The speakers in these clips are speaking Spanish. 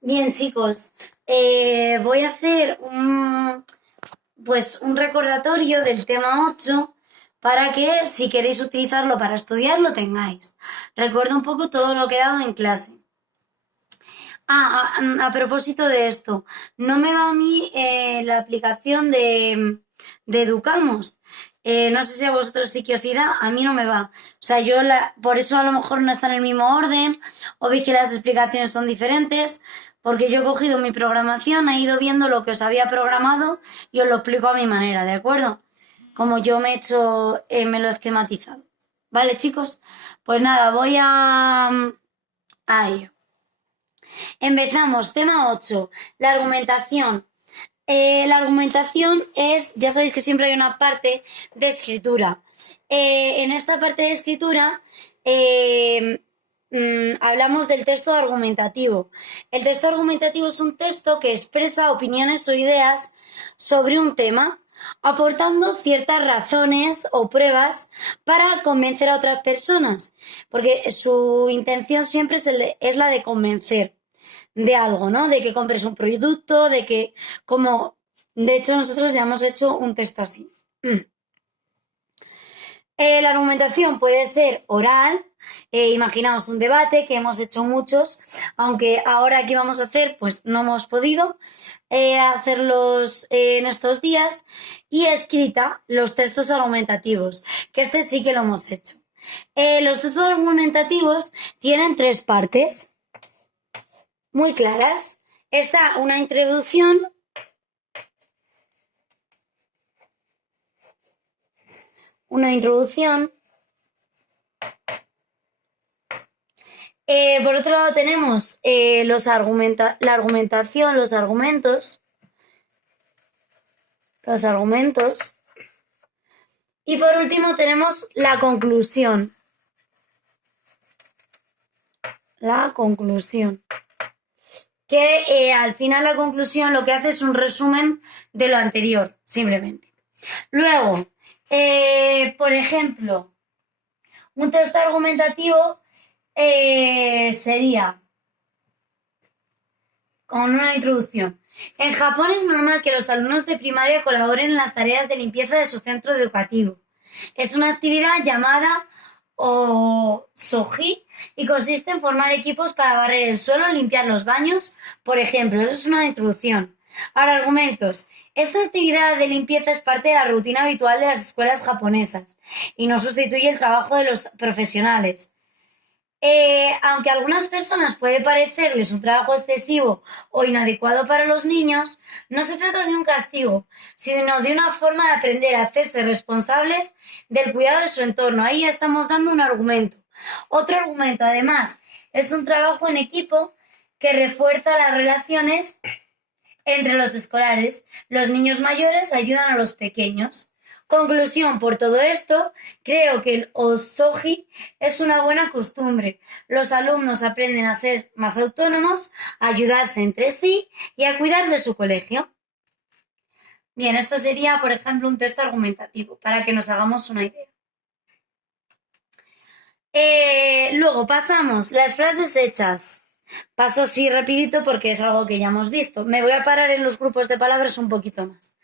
Bien, chicos, voy a hacer un recordatorio del tema 8 para que si queréis utilizarlo para estudiar lo tengáis. Recuerdo un poco todo lo que he dado en clase. A propósito de esto, no me va a mí la aplicación de Educamos. No sé si a vosotros sí que os irá, a mí no me va. O sea, por eso a lo mejor no está en el mismo orden, o veis que las explicaciones son diferentes, porque yo he cogido mi programación, he ido viendo lo que os había programado y os lo explico a mi manera, ¿de acuerdo? Como yo me lo he esquematizado. ¿Vale, chicos? Pues nada, voy a ello. Empezamos, tema 8, la argumentación. La argumentación es, ya sabéis que siempre hay una parte de escritura. En esta parte de escritura hablamos del texto argumentativo. El texto argumentativo es un texto que expresa opiniones o ideas sobre un tema, aportando ciertas razones o pruebas para convencer a otras personas, porque su intención siempre es la de convencer de algo, ¿no? De que compres un producto, de que, como, de hecho nosotros ya hemos hecho un texto así. La argumentación puede ser oral, imaginaos un debate que hemos hecho muchos, aunque ahora aquí vamos a hacer, pues no hemos podido hacerlos en estos días, y escrita, los textos argumentativos, que este sí que lo hemos hecho. Los textos argumentativos tienen tres partes muy claras. Está una introducción, una introducción. Por otro lado tenemos la argumentación, los argumentos. Y por último tenemos la conclusión. La conclusión. Que al final la conclusión lo que hace es un resumen de lo anterior, simplemente. Luego, por ejemplo, un texto argumentativo sería con una introducción. En Japón es normal que los alumnos de primaria colaboren en las tareas de limpieza de su centro educativo. Es una actividad llamada Osoji y consiste en formar equipos para barrer el suelo, limpiar los baños, por ejemplo. Eso es una introducción. Ahora, argumentos. Esta actividad de limpieza es parte de la rutina habitual de las escuelas japonesas y no sustituye el trabajo de los profesionales. Aunque a algunas personas puede parecerles un trabajo excesivo o inadecuado para los niños, no se trata de un castigo, sino de una forma de aprender a hacerse responsables del cuidado de su entorno. Ahí ya estamos dando un argumento. Otro argumento, además, es un trabajo en equipo que refuerza las relaciones entre los escolares. Los niños mayores ayudan a los pequeños. Conclusión, por todo esto, creo que el osoji es una buena costumbre. Los alumnos aprenden a ser más autónomos, a ayudarse entre sí y a cuidar de su colegio. Bien, esto sería, por ejemplo, un texto argumentativo, para que nos hagamos una idea. Luego pasamos las frases hechas. Paso así rapidito porque es algo que ya hemos visto. Me voy a parar en los grupos de palabras un poquito más.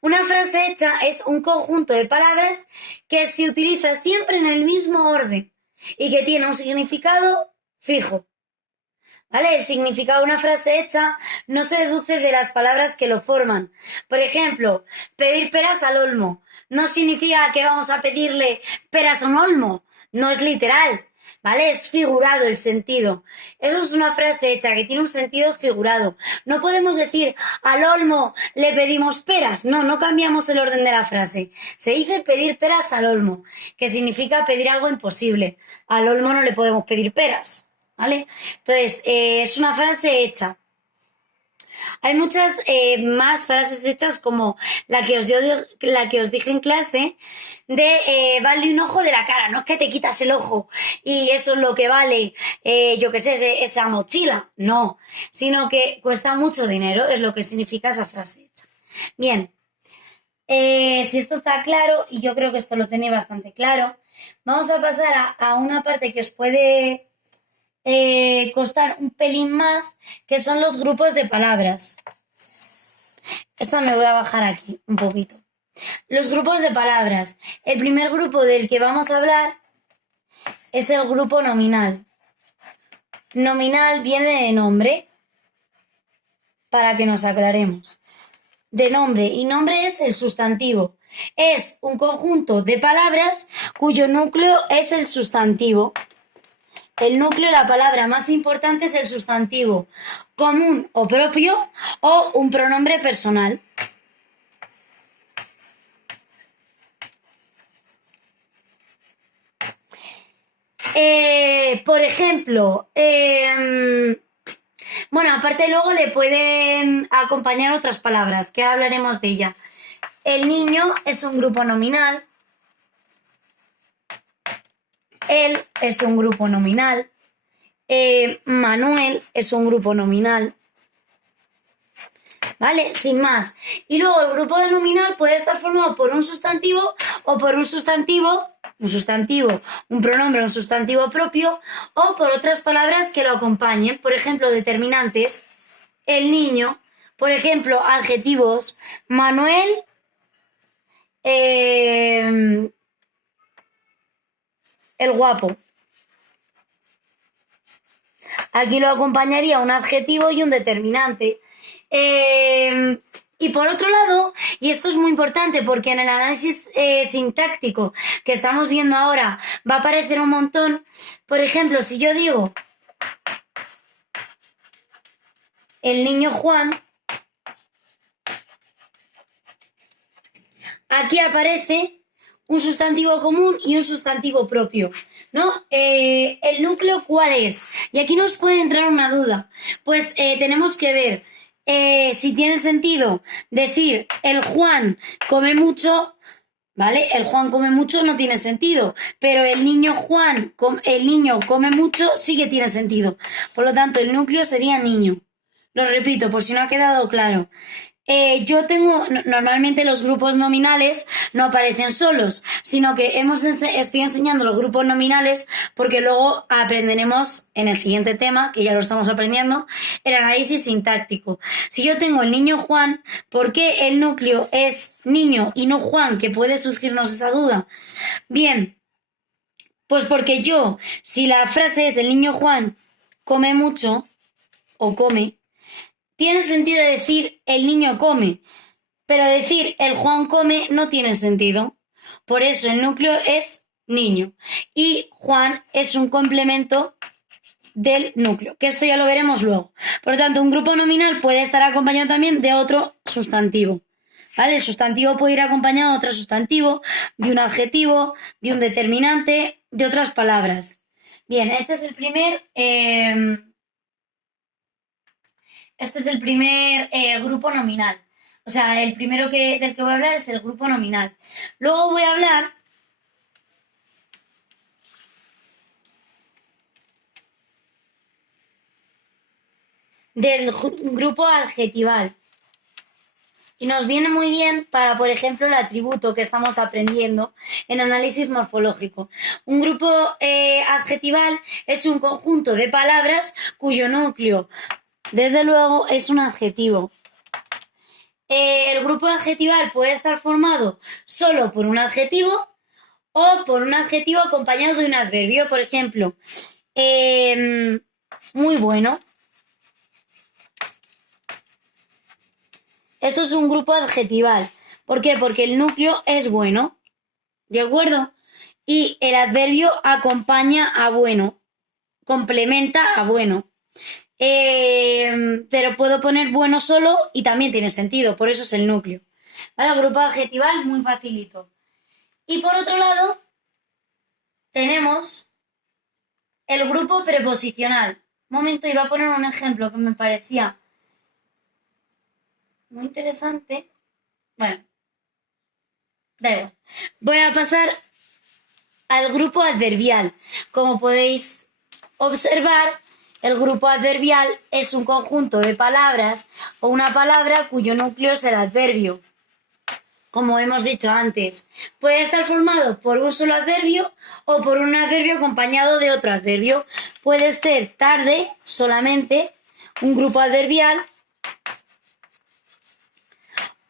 Una frase hecha es un conjunto de palabras que se utiliza siempre en el mismo orden y que tiene un significado fijo. ¿Vale? El significado de una frase hecha no se deduce de las palabras que lo forman. Por ejemplo, pedir peras al olmo. No significa que vamos a pedirle peras a un olmo. No es literal. ¿Vale? Es figurado el sentido. Eso es una frase hecha que tiene un sentido figurado. No podemos decir al olmo le pedimos peras. No, no cambiamos el orden de la frase. Se dice pedir peras al olmo, que significa pedir algo imposible. Al olmo no le podemos pedir peras. ¿Vale? Entonces, es una frase hecha. Hay muchas más frases hechas como la que os dije en clase de vale un ojo de la cara, no es que te quitas el ojo y eso es lo que vale, yo qué sé, esa mochila, no, sino que cuesta mucho dinero, es lo que significa esa frase hecha. Bien, si esto está claro, y yo creo que esto lo tenéis bastante claro, vamos a pasar a una parte que os puede costar un pelín más, que son los grupos de palabras. Esta me voy a bajar aquí un poquito. Los grupos de palabras. El primer grupo del que vamos a hablar es el grupo nominal. Nominal viene de nombre, para que nos aclaremos. De nombre, y nombre es el sustantivo. Es un conjunto de palabras cuyo núcleo es el sustantivo. El núcleo de la palabra más importante es el sustantivo, común o propio o un pronombre personal. Por ejemplo, bueno, aparte luego le pueden acompañar otras palabras, que hablaremos de ella. El niño es un grupo nominal. Él es un grupo nominal. Manuel es un grupo nominal. ¿Vale? Sin más. Y luego el grupo de nominal puede estar formado por un sustantivo o por un sustantivo, un pronombre, un sustantivo propio, o por otras palabras que lo acompañen. Por ejemplo, determinantes, el niño. Por ejemplo, adjetivos, Manuel, el guapo. Aquí lo acompañaría un adjetivo y un determinante. Y por otro lado, y esto es muy importante porque en el análisis sintáctico que estamos viendo ahora va a aparecer un montón. Por ejemplo, si yo digo el niño Juan, aquí aparece un sustantivo común y un sustantivo propio, ¿no? ¿El núcleo cuál es? Y aquí nos puede entrar una duda. Pues tenemos que ver si tiene sentido decir el Juan come mucho, ¿vale? El Juan come mucho no tiene sentido, pero el niño el niño come mucho sí que tiene sentido. Por lo tanto, el núcleo sería niño. Lo repito, por si no ha quedado claro. Yo tengo, normalmente los grupos nominales no aparecen solos, sino que estoy enseñando los grupos nominales porque luego aprenderemos en el siguiente tema, que ya lo estamos aprendiendo, el análisis sintáctico. Si yo tengo el niño Juan, ¿por qué el núcleo es niño y no Juan? Que puede surgirnos esa duda. Bien, pues porque si la frase es el niño Juan come mucho o come, tiene sentido decir el niño come, pero decir el Juan come no tiene sentido. Por eso el núcleo es niño y Juan es un complemento del núcleo, que esto ya lo veremos luego. Por lo tanto, un grupo nominal puede estar acompañado también de otro sustantivo. ¿Vale? El sustantivo puede ir acompañado de otro sustantivo, de un adjetivo, de un determinante, de otras palabras. Bien, este es el primer... Este es el primer grupo nominal. O sea, el primero del que voy a hablar es el grupo nominal. Luego voy a hablar del grupo adjetival. Y nos viene muy bien para, por ejemplo, el atributo que estamos aprendiendo en análisis morfológico. Un grupo adjetival es un conjunto de palabras cuyo núcleo, desde luego, es un adjetivo. El grupo adjetival puede estar formado solo por un adjetivo o por un adjetivo acompañado de un adverbio. Por ejemplo, muy bueno. Esto es un grupo adjetival. ¿Por qué? Porque el núcleo es bueno. ¿De acuerdo? Y el adverbio acompaña a bueno. Complementa a bueno. Pero puedo poner bueno solo y también tiene sentido, por eso es el núcleo. ¿Vale? El grupo adjetival muy facilito. Y por otro lado, tenemos el grupo preposicional. Un momento, iba a poner un ejemplo que me parecía muy interesante. Bueno, da igual. Voy a pasar al grupo adverbial. Como podéis observar, el grupo adverbial es un conjunto de palabras o una palabra cuyo núcleo es el adverbio. como hemos dicho antes. Puede estar formado por un solo adverbio o por un adverbio acompañado de otro adverbio. Puede ser tarde solamente, un grupo adverbial,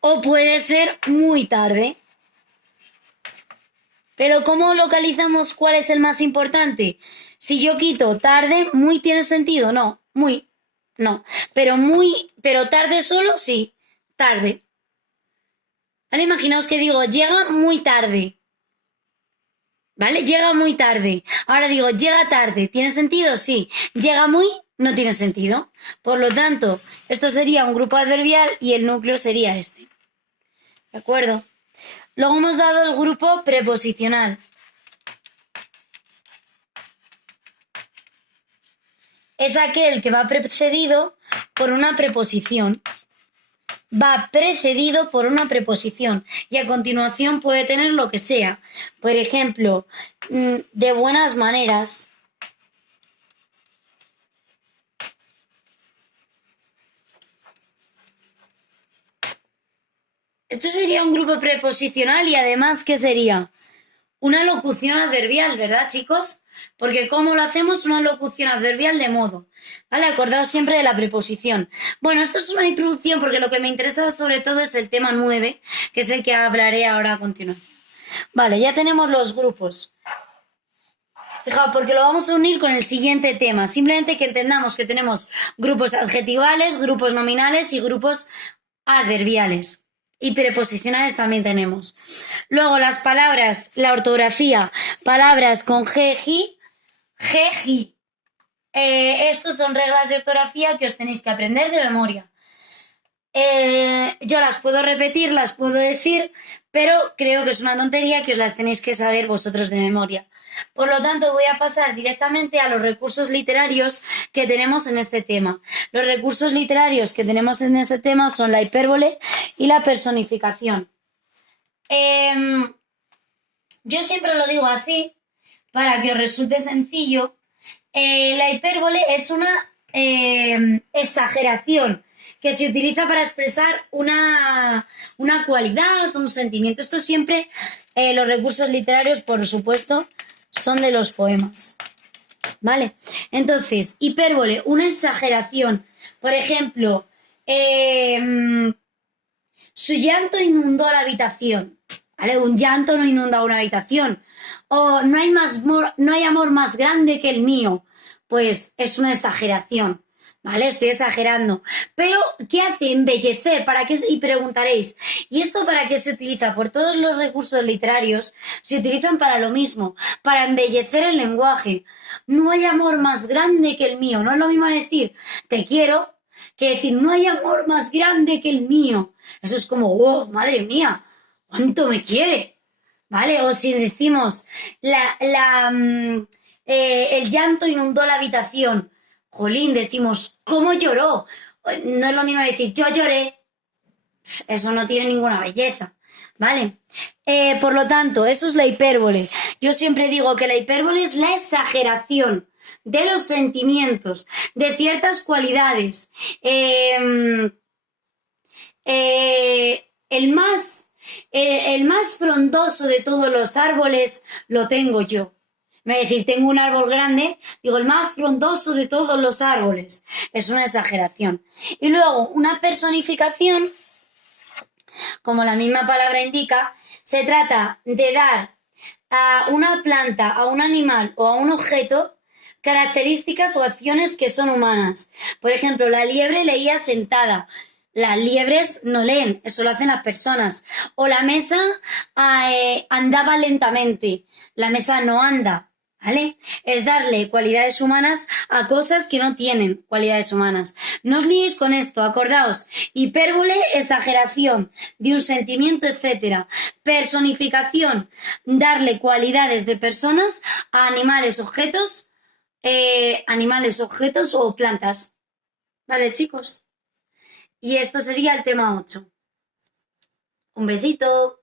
o puede ser muy tarde. Pero ¿cómo localizamos cuál es el más importante? Si yo quito tarde, muy tiene sentido, no, muy, no. Pero tarde solo, sí, tarde. ¿Vale? Imaginaos que digo, llega muy tarde. ¿Vale? Llega muy tarde. Ahora digo, llega tarde. ¿Tiene sentido? Sí. Llega muy, no tiene sentido. Por lo tanto, esto sería un grupo adverbial y el núcleo sería este. ¿De acuerdo? Luego hemos dado el grupo preposicional. Es aquel que va precedido por una preposición. Va precedido por una preposición y a continuación puede tener lo que sea. Por ejemplo, de buenas maneras. Esto sería un grupo preposicional y además, ¿qué sería? Una locución adverbial, ¿verdad, chicos? Porque ¿cómo lo hacemos? Una locución adverbial de modo. ¿Vale? Acordaos siempre de la preposición. Bueno, esto es una introducción porque lo que me interesa sobre todo es el tema 9, que es el que hablaré ahora a continuación. Vale, ya tenemos los grupos. Fijaos, porque lo vamos a unir con el siguiente tema. Simplemente que entendamos que tenemos grupos adjetivales, grupos nominales y grupos adverbiales. Y preposicionales también tenemos. Luego las palabras, la ortografía, palabras con GJ. Estos son reglas de ortografía que os tenéis que aprender de memoria. Yo las puedo repetir, las puedo decir, pero creo que es una tontería que os las tenéis que saber vosotros de memoria. Por lo tanto, voy a pasar directamente a los recursos literarios que tenemos en este tema. Los recursos literarios que tenemos en este tema son la hipérbole y la personificación. Yo siempre lo digo así, para que os resulte sencillo. La hipérbole es una exageración que se utiliza para expresar una cualidad, un sentimiento. Esto siempre, los recursos literarios, por supuesto, son de los poemas. ¿Vale? Entonces, hipérbole, una exageración. Por ejemplo, su llanto inundó la habitación. ¿Vale? Un llanto no inunda una habitación. O no hay amor más grande que el mío. Pues es una exageración. ¿Vale? Estoy exagerando. Pero, ¿qué hace? Embellecer. ¿Para qué? Y preguntaréis, ¿y esto para qué se utiliza? Por todos los recursos literarios se utilizan para lo mismo, para embellecer el lenguaje. No hay amor más grande que el mío. No es lo mismo decir, te quiero, que decir, no hay amor más grande que el mío. Eso es como, oh, madre mía, ¿cuánto me quiere? ¿Vale? O si decimos, el llanto inundó la habitación. Jolín, decimos, ¿cómo lloró? No es lo mismo decir, yo lloré. Eso no tiene ninguna belleza, ¿vale? Por lo tanto, eso es la hipérbole. Yo siempre digo que la hipérbole es la exageración de los sentimientos, de ciertas cualidades. El más frondoso de todos los árboles lo tengo yo. Es decir, tengo un árbol grande, digo, el más frondoso de todos los árboles. Es una exageración. Y luego, una personificación, como la misma palabra indica, se trata de dar a una planta, a un animal o a un objeto características o acciones que son humanas. Por ejemplo, la liebre leía sentada. Las liebres no leen, eso lo hacen las personas. O la mesa andaba lentamente. La mesa no anda. ¿Vale? Es darle cualidades humanas a cosas que no tienen cualidades humanas. No os liéis con esto, acordaos. Hipérbole, exageración de un sentimiento, etc. Personificación, darle cualidades de personas a animales, objetos o plantas. ¿Vale, chicos? Y esto sería el tema 8. Un besito.